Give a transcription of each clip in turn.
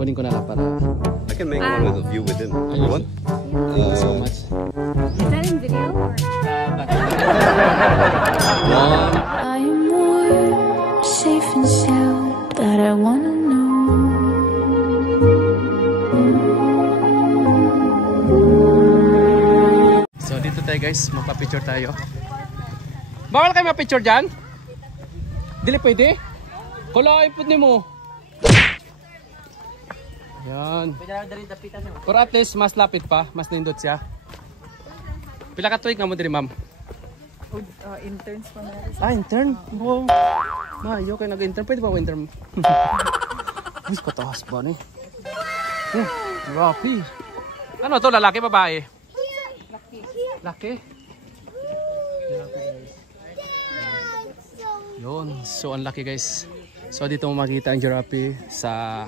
Kunin ko na lang para. I can make one with a view with him. You want? Thank you so much. Is that in video or? I am more safe and sound that I wanna know. So dito tayo guys, magpa-picture tayo. Bawal kayo ma-picture dyan? Dili pwede? Kulain po ni mo. Yan. Pero at least mas lapit pa, mas nindot siya. Pila ka tuig nga mo diri ma'am? Interns pa na. Intern? Wow. Mayo kayo nag-intern. Pwede ba intern? Mas kataas ba ni? Grabe. Ano to, lalaki, babae? Laki. Yun. So, ang laki guys. So, dito mo makita ang giraffe sa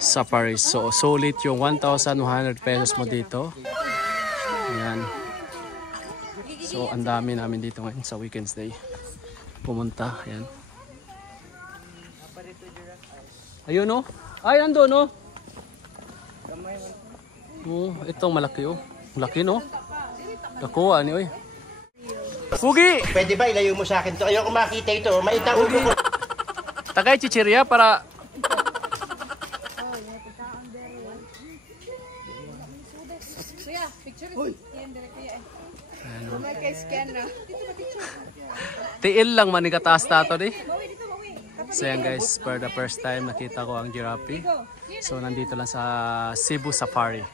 safari. So, solid yung 1,100 pesos mo dito. Ayan. So, ang dami namin dito ngayon sa weekends day. Pumunta. Ayan. Ayun no? Ay, ando no? Oh, itong malaki oh. Laki no? Nakuha ni oy. Pugi! Pwede ba ilayo mo sa akin to? Ayoko makita ito. Maitang ulo ko. Tagay chichirya para... Tiil lang man ikataas tato di. So yan guys, for the first time nakita ko ang giraffe. So nandito lang sa Cebu Safari.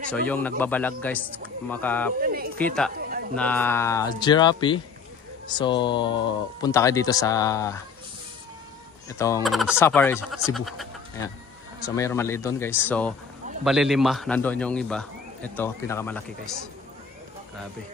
So yung nagbabalag guys makakita na giraffe. So punta kayo dito sa itong Safari Cebu. Ayan. So mayroon maliit doon guys. So bali 5 nandoon yung iba. Ito pinakamalaki guys. Grabe.